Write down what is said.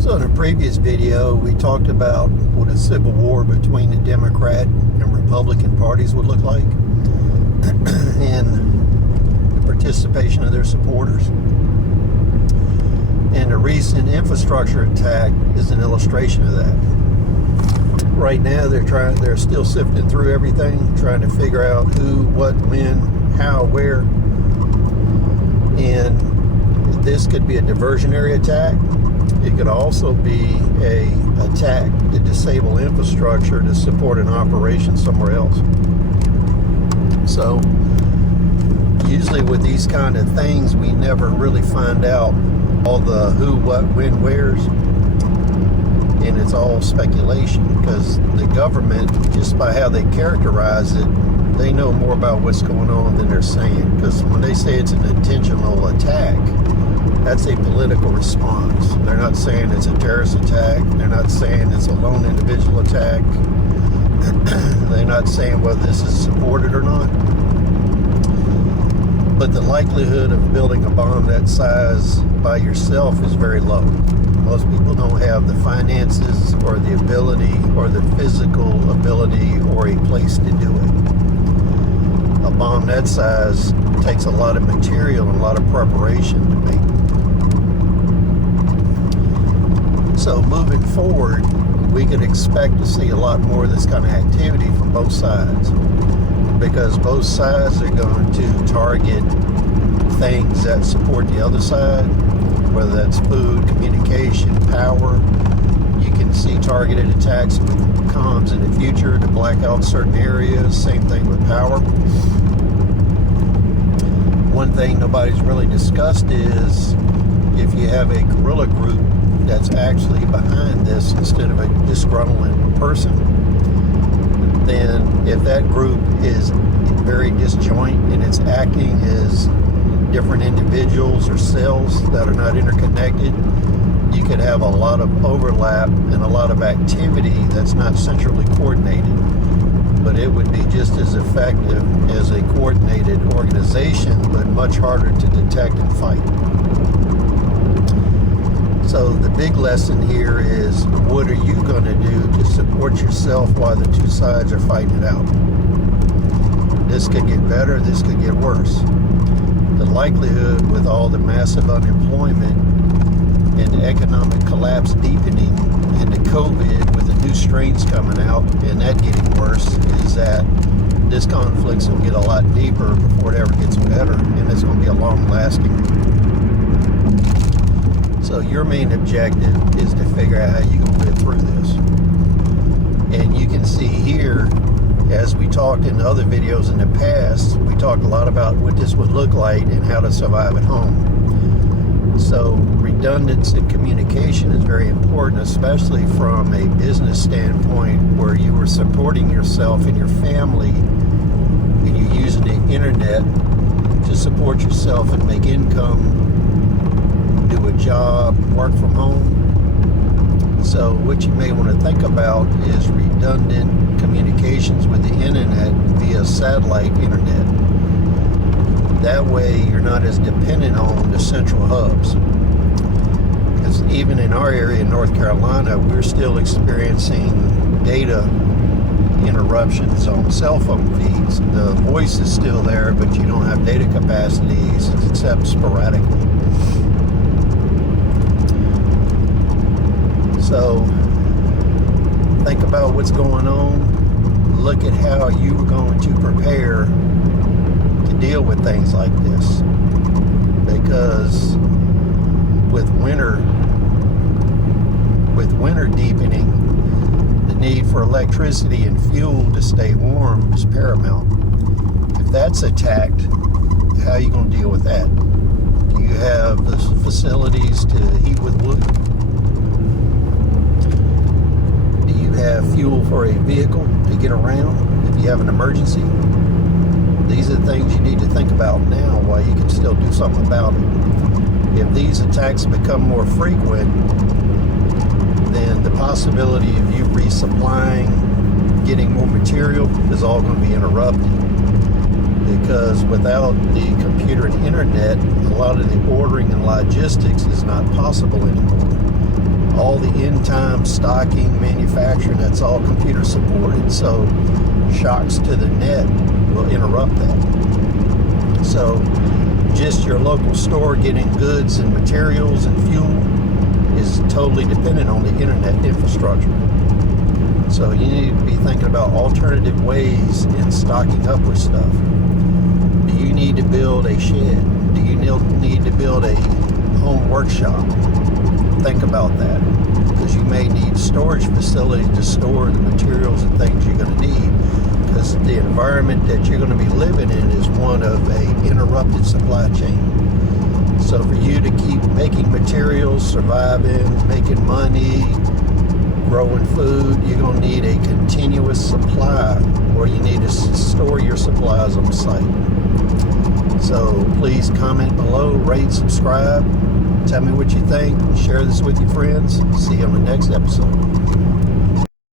So in a previous video, we talked about what a civil war between the Democrat and Republican parties would look like and the participation of their supporters. And a recent infrastructure attack is an illustration of that. Right now, they're still sifting through everything, trying to figure out who, what, when, how, where. And this could be a diversionary attack. It could also be an attack to disable infrastructure to support an operation somewhere else. So, usually with these kind of things, we never really find out all the who, what, when, wheres. And it's all speculation because the government, just by how they characterize it, they know more about what's going on than they're saying. Because when they say it's an intentional attack, that's a political response. They're not saying it's a terrorist attack. They're not saying it's a lone individual attack. They're not saying whether this is supported or not. But the likelihood of building a bomb that size by yourself is very low. Most people don't have the finances or the ability or the physical ability or a place to do it. A bomb that size takes a lot of material and a lot of preparation to make. So moving forward, we could expect to see a lot more of this kind of activity from both sides, because both sides are going to target things that support the other side, whether that's food, communication, power. You can see targeted attacks with comms in the future to black out certain areas. Same thing with power. One thing nobody's really discussed is if you have a guerrilla group that's actually behind this instead of a disgruntled person, then if that group is very disjoint and it's acting as different individuals or cells that are not interconnected, you could have a lot of overlap and a lot of activity that's not centrally coordinated. But it would be just as effective as a coordinated organization, but much harder to detect and fight. So the big lesson here is, what are you going to do to support yourself while the two sides are fighting it out? This could get better, this could get worse. The likelihood with all the massive unemployment and the economic collapse deepening and the COVID with the new strains coming out and that getting worse is that this conflict's going to get a lot deeper before it ever gets better, and it's going to be a long-lasting. So your main objective is to figure out how you're going to live through this. And you can see here, as we talked in other videos in the past, we talked a lot about what this would look like and how to survive at home. So redundancy in communication is very important, especially from a business standpoint where you are supporting yourself and your family and you're using the internet to support yourself and make income, do a job, work from home. So what you may want to think about is redundant communications with the internet via satellite internet. That way you're not as dependent on the central hubs. Because even in our area in North Carolina, we're still experiencing data interruptions on cell phone feeds. The voice is still there, but you don't have data capacities except sporadically. So think about what's going on. Look at how you are going to prepare to deal with things like this. Because with winter deepening, the need for electricity and fuel to stay warm is paramount. If that's attacked, how are you going to deal with that? Do you have the facilities to heat with wood? Have fuel for a vehicle to get around if you have an emergency? These are the things you need to think about now while you can still do something about it. If these attacks become more frequent, then the possibility of you resupplying, getting more material is all going to be interrupted. Because without the computer and internet, a lot of the ordering and logistics is not possible anymore. all the in-time stocking, manufacturing, that's all computer supported, so shocks to the net will interrupt that. So just your local store getting goods and materials and fuel is totally dependent on the internet infrastructure. So you need to be thinking about alternative ways in stocking up with stuff. Do you need to build a shed? Do you need to build a home workshop? Think about that, because you may need storage facilities to store the materials and things you're going to need, because the environment that you're going to be living in is one of a interrupted supply chain. So for you to keep making materials, surviving, making money, growing food, you're going to need a continuous supply, or you need to store your supplies on site. So please comment below, rate, subscribe, tell me what you think, share this with your friends. See you on the next episode.